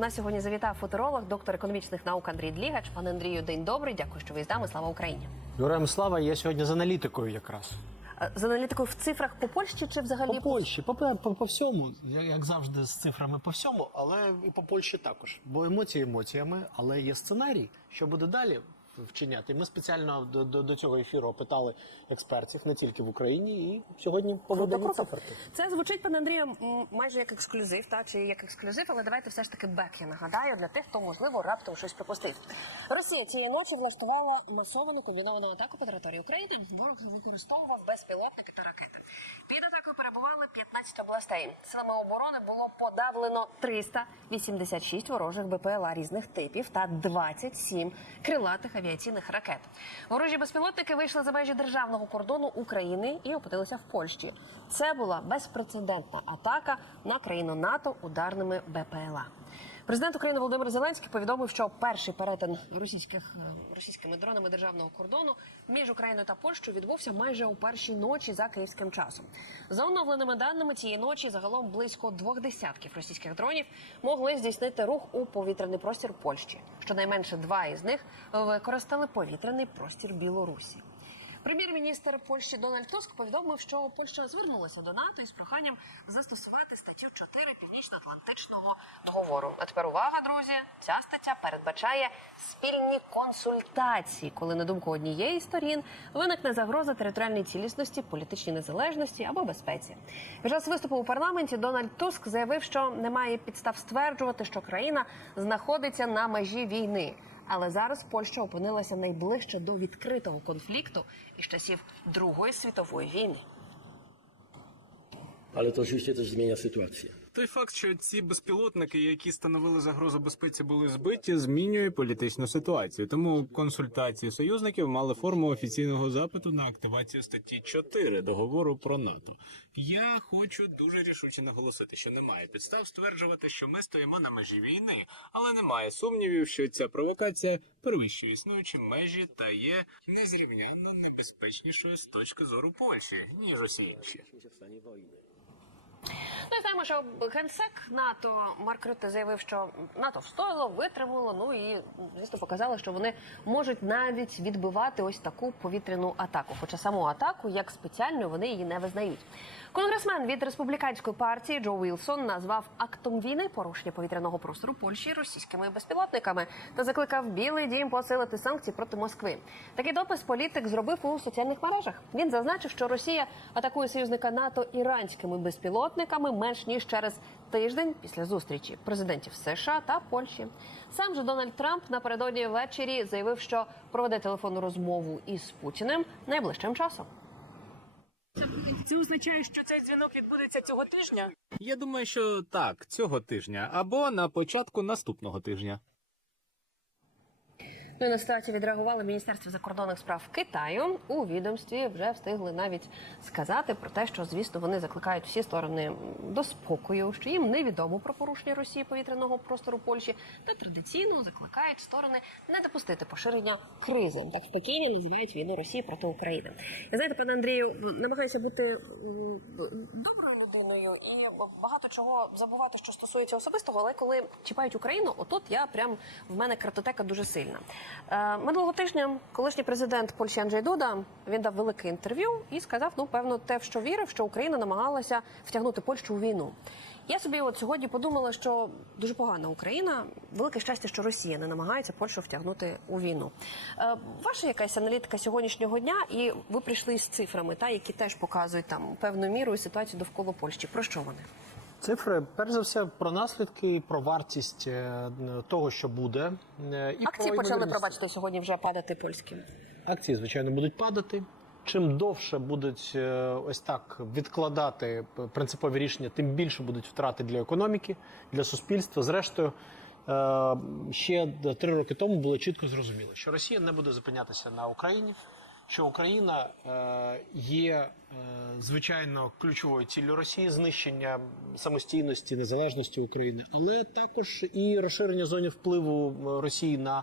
нас сьогодні завітав футуролог, доктор економічних наук Андрій Длігач. Пане Андрію, день добрий. Дякую, що ви з нами. Слава Україні. Героям слава, я сьогодні з аналітикою якраз. Е, З аналітикою в цифрах по Польщі чи взагалі По Польщі, по, по, по всьому, як завжди, з цифрами по всьому, але і по Польщі також. Бо емоції емоціями, але є сценарій, що буде далі вчиняти. Ми спеціально до, до, до цього ефіру опитали експертів не тільки в Україні, і сьогодні поведені Круто, циферки. Це звучить, пане Андрію, майже як ексклюзив, та чи як ексклюзив, але давайте все ж таки бек я нагадаю для тих, хто можливо раптом щось пропустив. Росія цієї ночі влаштувала масовану комбіновану атаку по території України. Ворог використовував безпілотники та ракети. Під атакою перебували 15 областей. Силами оборони було подавлено 386 ворожих БПЛА різних типів та 27 крилатих авіаційних ракет. Ворожі безпілотники вийшли за межі державного кордону України і опинилися в Польщі. Це була безпрецедентна атака на країну НАТО ударними БПЛА. Президент України Володимир Зеленський повідомив, що перший перетин російських е, російськими дронами державного кордону між Україною та Польщею відбувся майже у першій ночі за київським часом. За оновленими даними цієї ночі загалом близько двох десятків російських дронів могли здійснити рух у повітряний простір Польщі. Щонайменше два із них використали повітряний простір Білорусі. Прем'єр-міністр Польщі Дональд Туск повідомив, що Польща звернулася до НАТО із проханням застосувати статтю 4 Північно-Атлантичного договору. А тепер увага, друзі! Ця стаття передбачає спільні консультації, коли на думку однієї сторін виникне загроза територіальній цілісності, політичній незалежності або безпеці. Під час виступу у парламенті Дональд Туск заявив, що немає підстав стверджувати, що країна знаходиться на межі війни. Але зараз Польща опинилася найближче до відкритого конфлікту із часів Другої світової війни. Але то звісно, też zmienia sytuację. Той факт, що ці безпілотники, які становили загрозу безпеці, були збиті, змінює політичну ситуацію. Тому консультації союзників мали форму офіційного запиту на активацію статті 4 договору про НАТО. Я хочу дуже рішуче наголосити, що немає підстав стверджувати, що ми стоїмо на межі війни, але немає сумнівів, що ця провокація перевищує існуючі межі та є незрівнянно небезпечнішою з точки зору Польщі ніж усі інші. Ну і знаємо, що генсек НАТО Марк Рютте заявив, що НАТО встояло, витримало. Ну і звісно показало, що вони можуть навіть відбивати ось таку повітряну атаку. Хоча саму атаку як спеціальну вони її не визнають. Конгресмен від республіканської партії Джо Вілсон назвав актом війни порушення повітряного простору Польщі російськими безпілотниками та закликав Білий Дім посилити санкції проти Москви. Такий допис політик зробив у соціальних мережах. Він зазначив, що Росія атакує союзника НАТО іранськими безпілотниками менш ніж через тиждень після зустрічі президентів США та Польщі. Сам же Дональд Трамп напередодні ввечері заявив, що проведе телефонну розмову із Путіним найближчим часом. Це означає, що цей дзвінок відбудеться цього тижня. Я думаю, що так, цього тижня або на початку наступного тижня. Ну і на ситуацію відреагували Міністерство закордонних справ Китаю. У відомстві вже встигли навіть сказати про те, що звісно вони закликають всі сторони до спокою, що їм невідомо про порушення Росії повітряного простору Польщі, та традиційно закликають сторони не допустити поширення кризи. Так в Пекіні називають війну Росії проти України. Я знаєте, пане Андрію, намагаюся бути м, доброю людиною і багато чого забувати, що стосується особистого, але коли чіпають Україну, отут я прям в мене картотека дуже сильна. Е, минулого тижня колишній президент Польщі Анджей Дуда він дав велике інтерв'ю і сказав: ну певно, те, в що вірив, що Україна намагалася втягнути Польщу у війну. Я собі от сьогодні подумала, що дуже погана Україна. Велике щастя, що Росія не намагається Польщу втягнути у війну. Е, ваша якась аналітика сьогоднішнього дня, і ви прийшли з цифрами, та які теж показують там певну міру і ситуацію довкола Польщі. Про що вони? Цифри, перш за все, про наслідки, про вартість е, того, що буде. е, І Акції про почали пробачте сьогодні вже падати польські. Акції, звичайно, будуть падати. Чим довше будуть е, ось так відкладати принципові рішення, тим більше будуть втрати для економіки, для суспільства. Зрештою, е, ще три роки тому було чітко зрозуміло, що Росія не буде зупинятися на Україні, що Україна е, є е, звичайно ключовою ціллю Росії знищення самостійності, незалежності України, але також і розширення зони впливу Росії на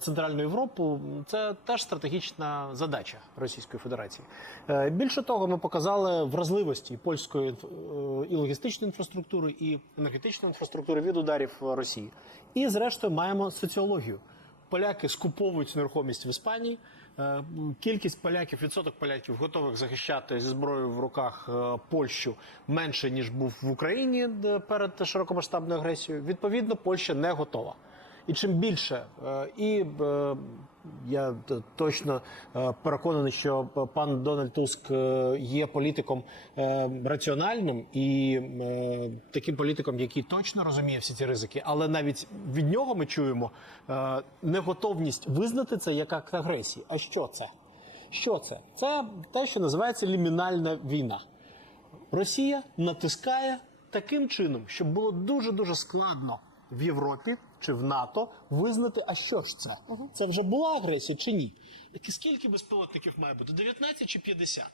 Центральну Європу. Це теж стратегічна задача Російської Федерації. Е, Більше того, ми показали вразливості польської і логістичної інфраструктури, і енергетичної інфраструктури від ударів Росії. І, зрештою, маємо соціологію. Поляки скуповують нерухомість в Іспанії. Е, Кількість поляків, відсоток поляків готових захищати зі зброєю в руках е, Польщу менше ніж був в Україні перед широкомасштабною агресією. Відповідно, Польща не готова. І чим більше, е, і е, я точно е, переконаний, що пан Дональд Туск є політиком раціональним і таким політиком, який точно розуміє всі ці ризики, але навіть від нього ми чуємо неготовність визнати це як акт агресії. А що це? Що це? Це те, що називається лімінальна війна. Росія натискає таким чином, щоб було дуже дуже складно в Європі чи в НАТО визнати, а що ж це? Це вже була агресія чи ні? Скільки безпілотників має бути? 19 чи 50?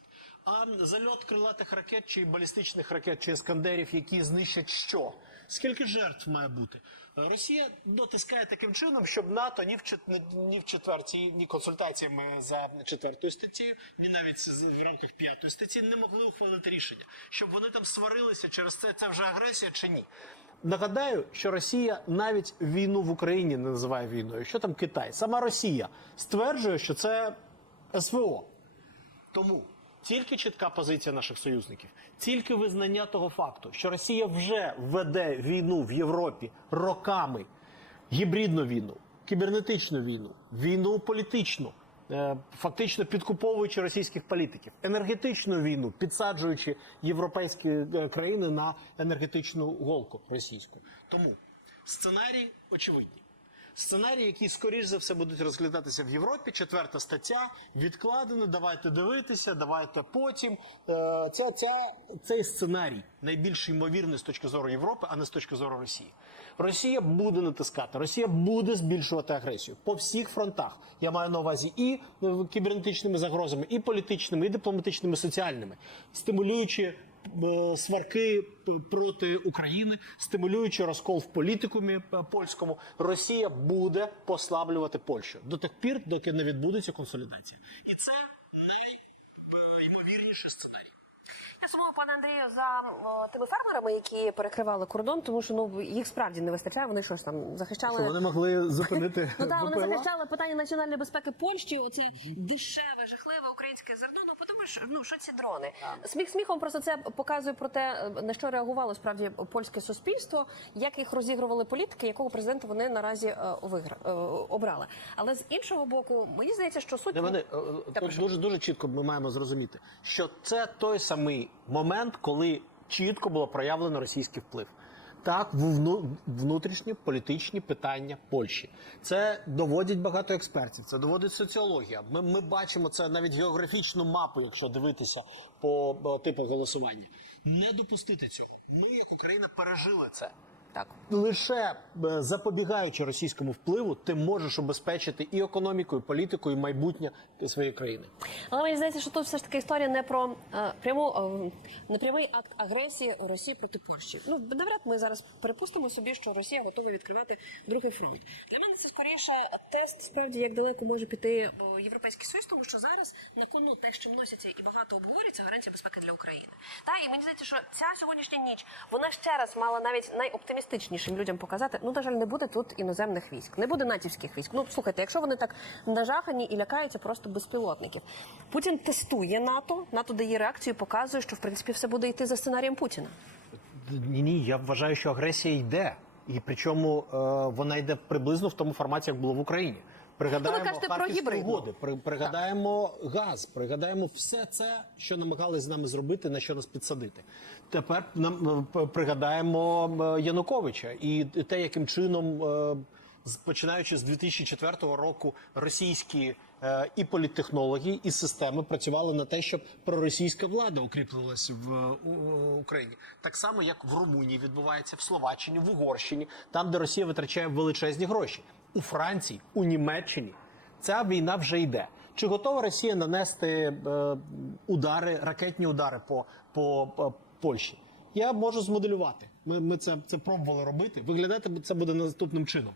А зальот крилатих ракет чи балістичних ракет чи ескандерів, які знищать що? Скільки жертв має бути? Росія дотискає таким чином, щоб НАТО ні в чет- ні в четвертій, ні консультаціями за четвертою статтею, ні навіть в рамках п'ятої статті не могли ухвалити рішення, щоб вони там сварилися через це. Це вже агресія чи ні? Нагадаю, що Росія навіть війну в Україні не називає війною. Що там Китай? Сама Росія стверджує, що це СВО. Тому тільки чітка позиція наших союзників, тільки визнання того факту, що Росія вже веде війну в Європі роками, гібридну війну, кібернетичну війну, війну політичну, е, фактично підкуповуючи російських політиків, енергетичну війну, підсаджуючи європейські е, країни на енергетичну голку російську. Тому сценарії очевидні. Сценарії, які скоріш за все будуть розглядатися в Європі. Четверта стаття відкладено. Давайте дивитися, давайте потім. Е, Ця, ця, цей сценарій найбільш ймовірний з точки зору Європи, а не з точки зору Росії. Росія буде натискати, Росія буде збільшувати агресію по всіх фронтах. Я маю на увазі і е, кібернетичними загрозами, і політичними, і дипломатичними, і соціальними, стимулюючи сварки проти України, стимулюючи розкол в політикумі е, польському, Росія буде послаблювати Польщу до тих пір, доки не відбудеться консолідація. І це сумую, пане Андрію, за о, тими фермерами, які перекривали кордон, тому що ну їх справді не вистачає. Вони що ж там захищали. Що вони могли зупинити Ну так, вони захищали питання національної безпеки Польщі. Оце дешеве, жахливе українське зерно. Ну подумаєш, ну що ці дрони? Сміх сміхом просто це показує про те, на що реагувало справді польське суспільство, як їх розігрували політики, якого президента вони наразі е, вигра е, обрали. Але з іншого боку, мені здається, що суть мене е, тут дуже дуже чітко ми маємо зрозуміти, що це той самий момент, коли чітко було проявлено російський вплив. Так, внутрішні політичні питання Польщі. Це доводять багато експертів, це доводить соціологія. Ми, ми бачимо це навіть географічну мапу, якщо дивитися по, по типу голосування. Не допустити цього. Ми, як Україна, пережили це. Так. Лише е, запобігаючи російському впливу, ти можеш обезпечити і економіку, і політику, і майбутнє своєї країни. Але мені здається, що тут все ж таки історія не про е, пряму е, не прямий акт агресії Росії проти Польщі. Ну навряд ми зараз припустимо собі, що Росія готова відкривати другий фронт. Для мене це скоріше тест, справді як далеко може піти європейський союз, тому що зараз на кону те, що вносяться і багато обговорюється, гарантія безпеки для України. Та і мені здається, що ця сьогоднішня ніч вона ще раз мала навіть найоптимістичнішим людям показати. Ну на жаль, не буде тут іноземних військ, не буде натівських військ. Ну слухайте, якщо вони так нажахані і лякаються просто безпілотників. Путін тестує НАТО, НАТО дає реакцію, показує, що в принципі все буде йти за сценарієм Путіна. Ні, ні, я вважаю, що агресія йде, і причому е, вона йде приблизно в тому форматі, як було в Україні. Пригадаємо Ну, ви кажете про угоди, при, пригадаємо газ, пригадаємо все це, що намагались з нами зробити, на що нас підсадити. Тепер нам е, пригадаємо е, Януковича і те, яким чином, е, починаючи з 2004 року, російські і політтехнологи, і системи працювали на те, щоб проросійська влада укріплювалася в е, Україні. Так само, як в Румунії відбувається, в Словаччині, в Угорщині, там, де Росія витрачає величезні гроші. У Франції, у Німеччині ця війна вже йде. Чи готова Росія нанести е, удари, ракетні удари по, по, по Польщі? Я можу змоделювати. Ми, ми це, це пробували робити. Виглядати це буде наступним чином.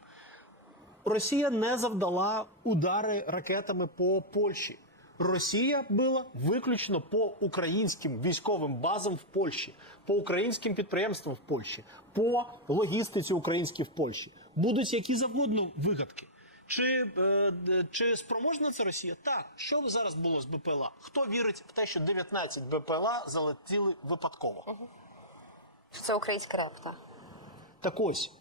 Росія не завдала удари ракетами по Польщі. Росія била виключно по українським військовим базам в Польщі, по українським підприємствам в Польщі, по логістиці українській в Польщі. Будуть які завгодно вигадки. Чи, е, чи спроможна це Росія? Так. Що зараз було з БПЛА? Хто вірить в те, що 19 БПЛА залетіли випадково? Це українська рапта. Так ось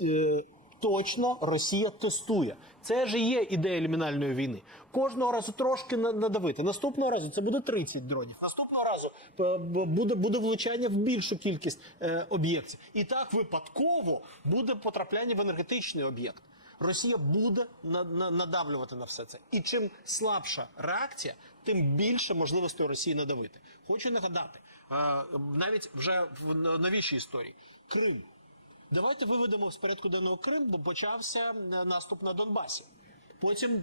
е, точно Росія тестує. Це ж є ідея лімінальної війни. Кожного разу трошки надавити. Наступного разу це буде 30 дронів. Наступного разу е, буде, буде влучання в більшу кількість е, об'єктів. І так випадково буде потрапляння в енергетичний об'єкт. Росія буде на- надавлювати на все це. І чим слабша реакція, тим більше можливостей Росії надавити. Хочу нагадати, е, навіть вже в новішій історії Крим. Давайте виведемо з порядку денного Крим, бо почався е, наступ на Донбасі. Потім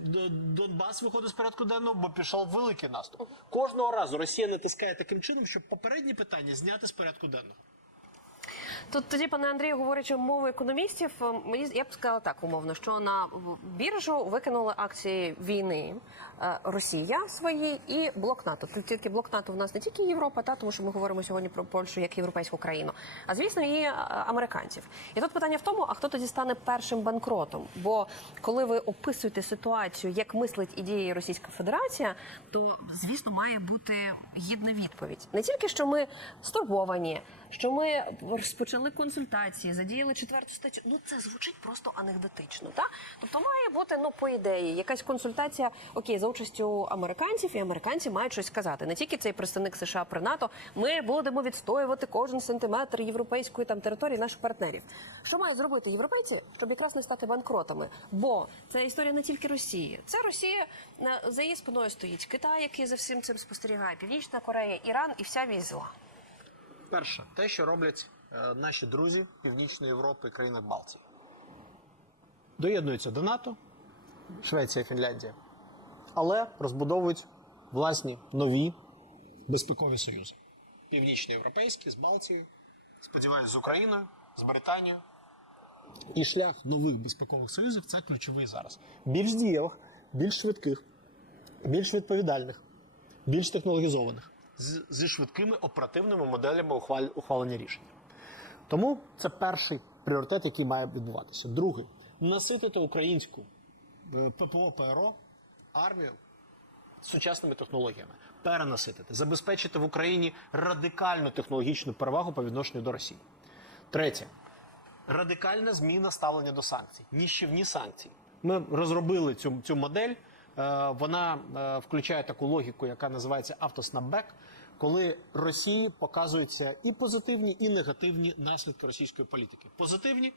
Донбас виходить з порядку денного, бо пішов великий наступ. Кожного разу Росія натискає таким чином, щоб попередні питання зняти з порядку денного. Тут тоді, пане Андрію, говорячи мовою економістів, е, мені я б сказала так умовно, що на біржу викинули акції війни Росія свої і блок НАТО. Тут тільки блок НАТО в нас не тільки Європа, та тому що ми говоримо сьогодні про Польщу як європейську країну, а звісно, і е, американців. І тут питання в тому, а хто тоді стане першим банкротом? Бо коли ви описуєте ситуацію, як мислить ідеєю Російська Федерація, то звісно має бути гідна відповідь. Не тільки що ми стурбовані, що ми розпочали консультації, задіяли четверту статтю. Ну це звучить просто анекдотично. Так? Тобто має бути, ну по ідеї, якась консультація окей, за участю американців, і американці мають щось сказати. Не тільки цей представник США при НАТО. Ми будемо відстоювати кожен сантиметр європейської там території наших партнерів. Що мають зробити європейці, щоб якраз не стати банкротами? Бо це історія не тільки Росії. Це Росія за її спиною стоїть Китай, який за всім цим спостерігає, Північна Корея, Іран і вся візла. Перше, те, що роблять е, наші друзі Північної Європи і країнах Балтії. Доєднуються до НАТО, Швеція, Фінляндія, але розбудовують власні нові безпекові союзи. Північноєвропейські з Балтією, сподіваюся, з Україною, з Британією. І шлях нових безпекових союзів це ключовий зараз. Більш дієвих, більш швидких, більш відповідальних, більш технологізованих, з, зі швидкими оперативними моделями ухвал- ухвалення рішень. Тому це перший пріоритет, який має відбуватися. Другий наситити українську е, ППО ПРО армію сучасними технологіями, перенаситити, забезпечити в Україні радикальну технологічну перевагу по відношенню до Росії. Третє радикальна зміна ставлення до санкцій, ніщівні санкції. Ми розробили цю, цю модель. Е, Вона е, включає таку логіку, яка називається автоснапбек, коли Росії показуються і позитивні, і негативні наслідки російської політики. Позитивні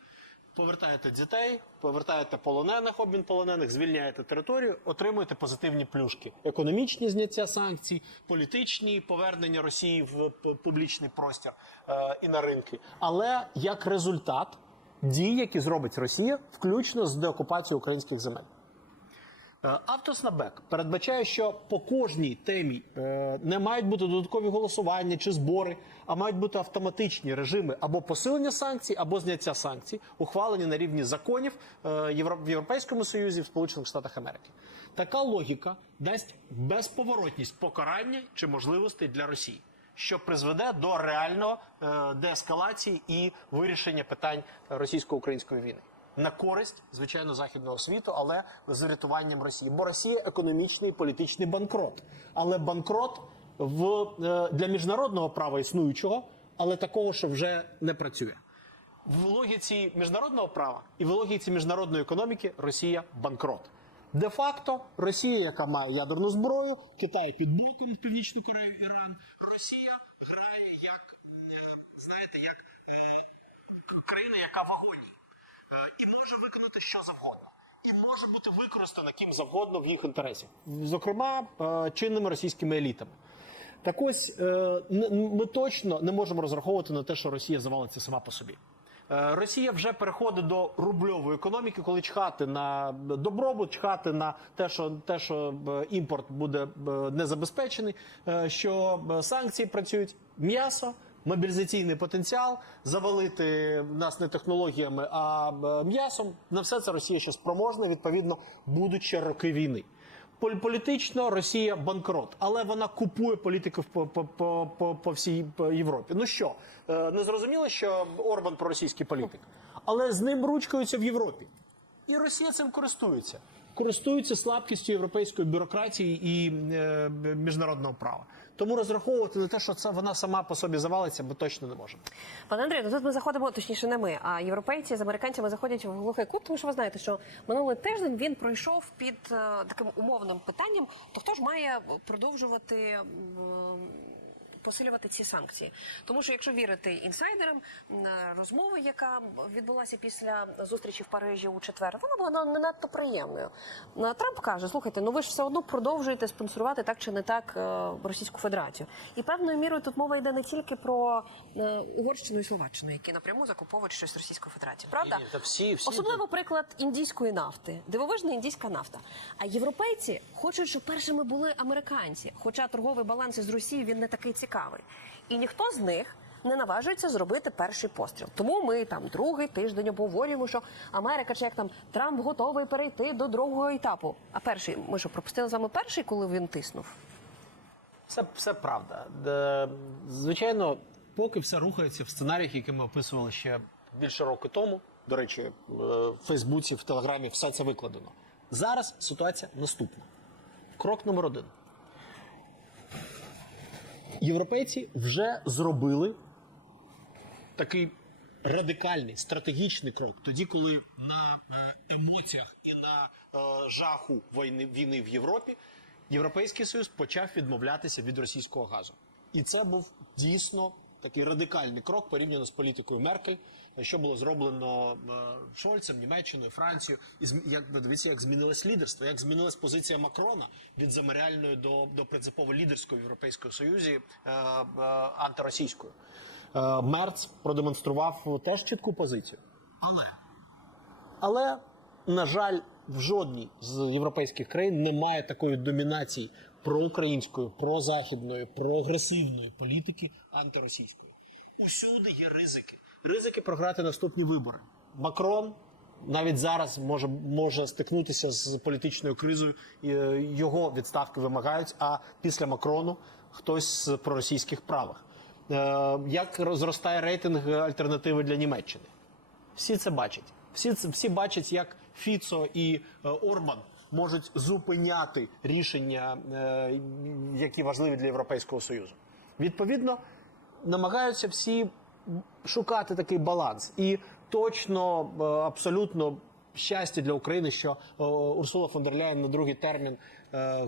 повертаєте дітей, повертаєте полонених, обмін полонених, звільняєте територію, отримуєте позитивні плюшки: економічні зняття санкцій, політичні повернення Росії в публічний простір е, і на ринки. Але як результат дій, які зробить Росія, включно з деокупацією українських земель. Е, Автоснабек передбачає, що по кожній темі е, не мають бути додаткові голосування чи збори, а мають бути автоматичні режими або посилення санкцій, або зняття санкцій, ухвалені на рівні законів е, в Європейському Союзі в Сполучених Штатах Америки. Така логіка дасть безповоротність покарання чи можливостей для Росії, що призведе до реального деескалації і вирішення питань російсько-української війни на користь, звичайно, західного світу, але з врятуванням Росії. Бо Росія економічний і політичний банкрот, але банкрот в е, для міжнародного права існуючого, але такого, що вже не працює. В логіці міжнародного права і в логіці міжнародної економіки Росія банкрот. Де-факто Росія, яка має ядерну зброю, Китай під боком, Північну Корею, Іран. Росія грає як е, знаєте, як е, країна, яка в агонії. Е, і може виконати що завгодно. І може бути використана ким завгодно в їх інтересі, зокрема е, чинними російськими елітами. Так ось е, ми точно не можемо розраховувати на те, що Росія завалиться сама по собі. Росія вже переходить до рубльової економіки, коли чхати на добробут, чхати на те, що те, що імпорт буде не забезпечений, що санкції працюють м'ясо. Мобілізаційний потенціал завалити нас не технологіями, а е, м'ясом. На все це Росія ще спроможна. Відповідно, будуть ще роки війни. Політично Росія банкрот, але вона купує політиків по, по, по, по, по всій Європі. Ну що, е, не зрозуміло, що Орбан проросійський політик, але з ним ручкаються в Європі. І Росія цим користується. Користується слабкістю європейської бюрократії і е, міжнародного права. Тому розраховувати на те, що це вона сама по собі завалиться, ми точно не можемо. Пане Андрію, ну тут ми заходимо, точніше, не ми, а європейці з американцями заходять в глухий кут, тому що ви знаєте, що минулий тиждень він пройшов під е, таким умовним питанням: то хто ж має продовжувати м, посилювати ці санкції? Тому що якщо вірити інсайдерам, м, розмови, яка відбулася після зустрічі в Парижі у четвер, вона була не надто приємною. Е, Трамп каже: слухайте, ну ви ж все одно продовжуєте спонсорувати так чи не так е, Російську Федерацію. І певною мірою тут мова йде не тільки про е, Угорщину і Словаччину, які напряму закуповують щось Російської Федерації. Правда? Ні, та всі- всі- Особливо приклад індійської нафти, дивовижна індійська нафта. А європейці хочуть, щоб першими були американці. Хоча торговий баланс із Росією він не такий цікавий, і ніхто з них. Не наважується зробити перший постріл. Тому ми там другий тиждень обговорюємо, що Америка чи як там Трамп готовий перейти до другого етапу. А перший ми що пропустили вами перший, коли він тиснув? Це все правда. Де, звичайно, поки все рухається в сценаріях, які ми описували ще більше року тому. До речі, е, в Фейсбуці, в Телеграмі все це викладено. Зараз ситуація наступна. Крок номер один. Європейці вже зробили такий радикальний стратегічний крок, тоді, коли на е, емоціях і на е, жаху війни, війни в Європі Європейський Союз почав відмовлятися від російського газу. І це був дійсно такий радикальний крок порівняно з політикою Меркель, що було зроблено е, Шольцем, Німеччиною, Францією. І як дивіться, як змінилось лідерство, як змінилась позиція Макрона від замеряльної до, до принципово лідерської в Європейському Союзі е, е, антиросійською. Е, Мерц продемонстрував теж чітку позицію. Але, на жаль, в жодній з європейських країн немає такої домінації проукраїнської, прозахідної, прогресивної політики антиросійської. Усюди є ризики. Ризики програти наступні вибори. Макрон навіть зараз може, може стикнутися з політичною кризою. е, Його відставки вимагають. А після Макрону хтось з проросійських правих. Е, Як зростає рейтинг альтернативи для Німеччини? Всі це бачать. Всі всі бачать, як Фіцо і е, Орбан можуть зупиняти рішення, е, які важливі для Європейського Союзу. Відповідно, намагаються всі шукати такий баланс. І точно, е, абсолютно щастя для України, що е, Урсула фон дер Ляєн на другий термін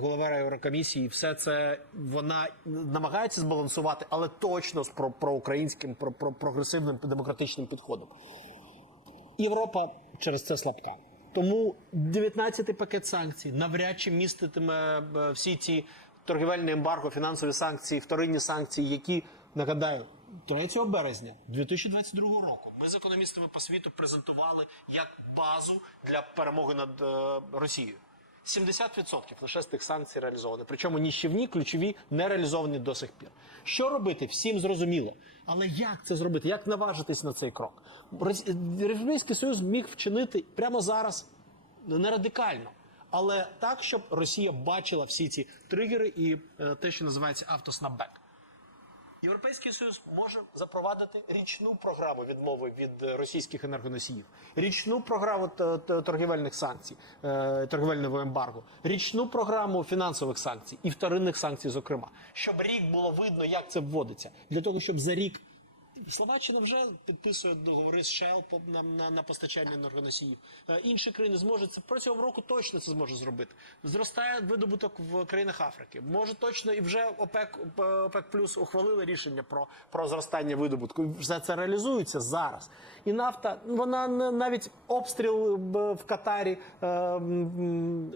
голова Єврокомісії, все це вона намагається збалансувати, але точно з про- проукраїнським, про, про прогресивним демократичним підходом. Європа через це слабка. Тому 19-й пакет санкцій навряд чи міститиме е, всі ці торгівельні ембарго, фінансові санкції, вторинні санкції, які нагадаю. 3 березня 2022 року ми з економістами по світу презентували як базу для перемоги над е, Росією. 70% лише з тих санкцій реалізовані. Причому ніщівні, ключові не реалізовані до сих пір. Що робити? Всім зрозуміло. Але як це зробити? Як наважитись на цей крок? Європейський Союз міг вчинити прямо зараз не радикально, але так, щоб Росія бачила всі ці тригери і е, те, що називається автоснапбек. Європейський союз може запровадити річну програму відмови від е, російських енергоносіїв, річну програму торгівельних санкцій, е, торгівельного ембарго, річну програму фінансових санкцій і вторинних санкцій, зокрема, щоб рік було видно, як це вводиться, для того, щоб за рік Словаччина вже підписує договори з Shell на, на, на постачання енергоносіїв. Е, Інші країни зможуть це протягом року точно це зможе зробити. Зростає видобуток в країнах Африки. Може точно і вже ОПЕК ОПЕК плюс ухвалили рішення про, про зростання видобутку. Все це реалізується зараз. І нафта вона навіть обстріл в Катарі е,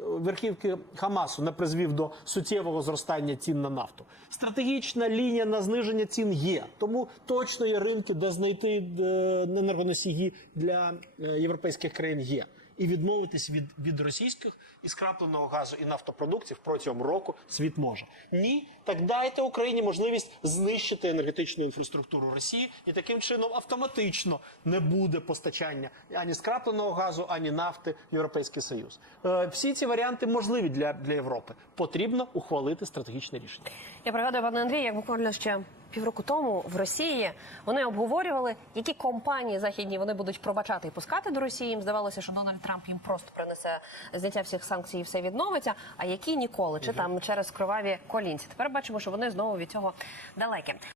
верхівки Хамасу не призвів до суттєвого зростання цін на нафту. Стратегічна лінія на зниження цін є, тому точно є ринки, де знайти е, енергоносії для е, європейських країн є. І відмовитись від, від російських і скрапленого газу і нафтопродуктів протягом року світ може. Ні, так дайте Україні можливість знищити енергетичну інфраструктуру Росії, і таким чином автоматично не буде постачання ані скрапленого газу, ані нафти в Європейський Союз. Е, всі ці варіанти можливі для, для Європи. Потрібно ухвалити стратегічне рішення. Я пригадую, пане Андрій, як буквально ще півроку тому в Росії вони обговорювали, які компанії західні вони будуть пробачати і пускати до Росії. Їм здавалося, що Дональд Трамп їм просто принесе зняття всіх санкцій і все відновиться. А які ніколи, чи там через кроваві колінці. Тепер бачимо, що вони знову від цього далекі.